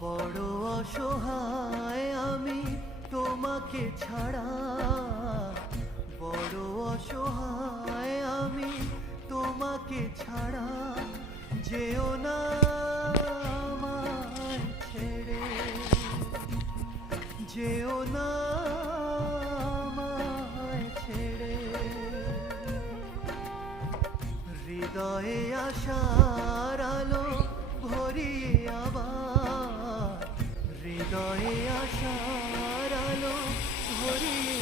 বড় অসহায় আমি তোমাকে ছাড়া, বড় অসহায় আমি তোমাকে ছাড়া। যেও না আমায় ছেড়ে, যেও না আমায় ছেড়ে। হৃদয়ে আশার আলো ভরিয়ে আবার, হৃদয়ে আশার আলো ভরিয়ে